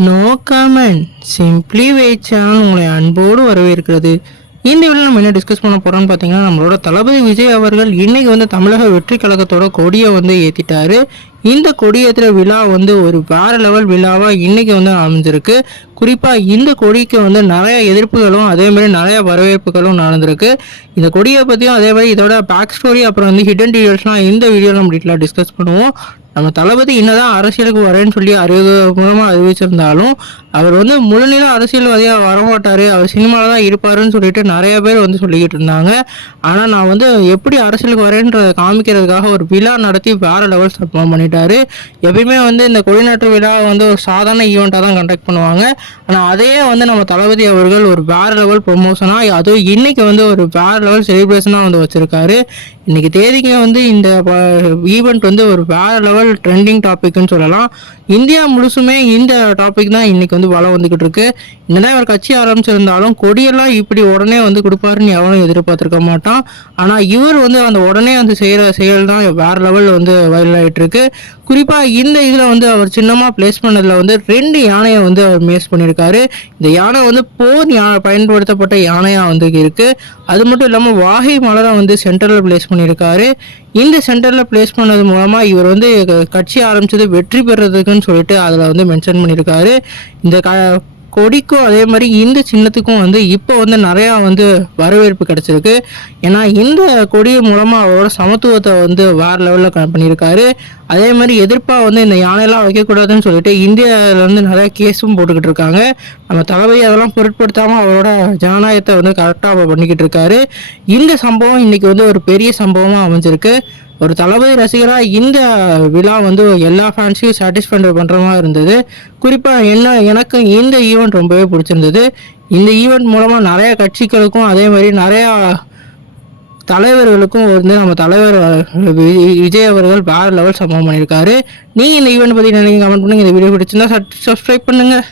No comment simply wait channel உங்களை அன்போடு வரவேற்கிறது. இந்த வீடியோ நம்ம என்ன டிஸ்கஸ் பண்ண போறோம்னு பார்த்தீங்கன்னா நம்மளோட தளபதி விஜய் அவர்கள் இன்னைக்கு வந்து தமிழக வெற்றி கழகத்தோட கொடியை வந்து ஏற்றிட்டாரு இந்த கொடியேற்றுற விழா வந்து ஒரு வேற லெவல் விழாவாக இன்னைக்கு வந்து அமைஞ்சிருக்கு. குறிப்பாக இந்த கொடிக்கு வந்து நிறைய எதிர்ப்புகளும் அதே மாதிரி நிறைய வரவேற்புகளும் நடந்திருக்கு. இந்த கொடியை பற்றியும் அதே மாதிரி இதோட பேக் ஸ்டோரி அப்புறம் வந்து ஹிடன் டீடைல்ஸ்லாம் இந்த வீடியோவில் நம்ம டீட்டெயிலாக டிஸ்கஸ் பண்ணுவோம். நம்ம தளபதி என்னதான் அரசியலுக்கு வரேன்னு சொல்லி அறிவுபூர்வமாக அறிவிச்சிருந்தாலும் அவர் வந்து முழுநில அரசியல்வாதியாக வரமாட்டார். அவர் சினிமாவில் தான் இருப்பாருன்னு சொல்லிட்டு நிறைய பேர் வந்து சொல்லிக்கிட்டு இருந்தாங்க. ஆனால் நான் வந்து எப்படி அரசியலுக்கு வரேன்றதை காமிக்கிறதுக்காக ஒரு விழா நடத்தி வேற லெவல் சப்போர்ட் பண்ணிட்டாரு. எப்பயுமே வந்து இந்த கொடிநாட்டு விழா வந்து ஒரு சாதாரண ஈவெண்ட்டாக தான் கண்டக்ட் பண்ணுவாங்க. ஆனால் அதையே வந்து நம்ம தளபதி அவர்கள் ஒரு வேறு லெவல் ப்ரொமோஷனாக அதுவும் இன்றைக்கி வந்து ஒரு வேறு லெவல் செலிப்ரேஷனாக வந்து வச்சுருக்காரு. இன்னைக்கு தேதிக்கு வந்து இந்த ஈவெண்ட் வந்து ஒரு வேற லெவல் ட்ரெண்டிங் டாபிக்னு சொல்லலாம். இந்தியா முழுசுமே இந்த டாபிக் தான் இன்றைக்கி வந்து வளம் வந்துக்கிட்டு இருக்கு. என்னதான் இவர் கட்சி ஆரம்பிச்சிருந்தாலும் கொடியெல்லாம் இப்படி உடனே வந்து கொடுப்பாருன்னு எவனும் எதிர்பார்த்துருக்க மாட்டான். ஆனால் இவர் வந்து அந்த உடனே வந்து செய்கிற செயல் தான் வேற லெவலில் வந்து வைரல் ஆகிட்டு இருக்கு. குறிப்பாக இந்த இதில் வந்து அவர் சின்னமாக பிளேஸ் பண்ணதில் வந்து ரெண்டு யானையை வந்து அவர் மேஸ் பண்ணியிருக்காரு. இந்த யானை வந்து போர் யா பயன்படுத்தப்பட்ட யானையாக வந்து இருக்குது அது மட்டும் இல்லாமல் வாகை மலரை வந்து சென்ட்ரல் பிளேஸ் பண்ணியிருக்காரு. இந்த சென்டரில் பிளேஸ் பண்ணது மூலமாக இவர் வந்து கட்சி ஆரம்பிச்சது வெற்றி பெறதுக்குன்னு சொல்லிட்டு அதில் வந்து மென்ஷன் பண்ணியிருக்காரு. இந்த க கொடிக்கும் அதே மாதிரி இந்த சின்னத்துக்கும் வந்து இப்போ வந்து நிறையா வந்து வரவேற்பு கிடச்சிருக்கு. ஏன்னா இந்த கொடி மூலமாக அவரோட சமத்துவத்தை வந்து வேறு லெவலில் பண்ணியிருக்காரு. அதே மாதிரி எதிர்ப்பாக வந்து இந்த யானையெல்லாம் வைக்கக்கூடாதுன்னு சொல்லிட்டு இந்தியாவில் வந்து நிறைய கேஸும் போட்டுக்கிட்டு இருக்காங்க. நம்ம தளபதி அதெல்லாம் பொருட்படுத்தாமல் அவரோட ஜனநாயகத்தை வந்து கரெக்டாக பண்ணிக்கிட்டு இருக்காரு. இந்த சம்பவம் இன்றைக்கி வந்து ஒரு பெரிய சம்பவமாக அமைஞ்சிருக்கு. ஒரு தளபதி ரசிகராக இந்த விழா வந்து எல்லா ஃபேன்ஸையும் சாட்டிஸ்ஃபை பண்ணுற மாதிரி இருந்தது. குறிப்பாக என்ன எனக்கு இந்த ஈவெண்ட் ரொம்பவே பிடிச்சிருந்தது. இந்த ஈவெண்ட் மூலமாக நிறைய கட்சிகளுக்கும் அதே மாதிரி நிறையா தலைவர்களுக்கும் வந்து நம்ம தலைவர் விஜய் அவர்கள் வேறு லெவல் சம்பவம் பண்ணியிருக்காரு. நீங்கள் இந்த ஈவெண்ட் பற்றி நினைக்க கமெண்ட் பண்ணுங்க. இந்த வீடியோ பிடிச்சிருந்தா சப்ஸ்கிரைப் பண்ணுங்கள்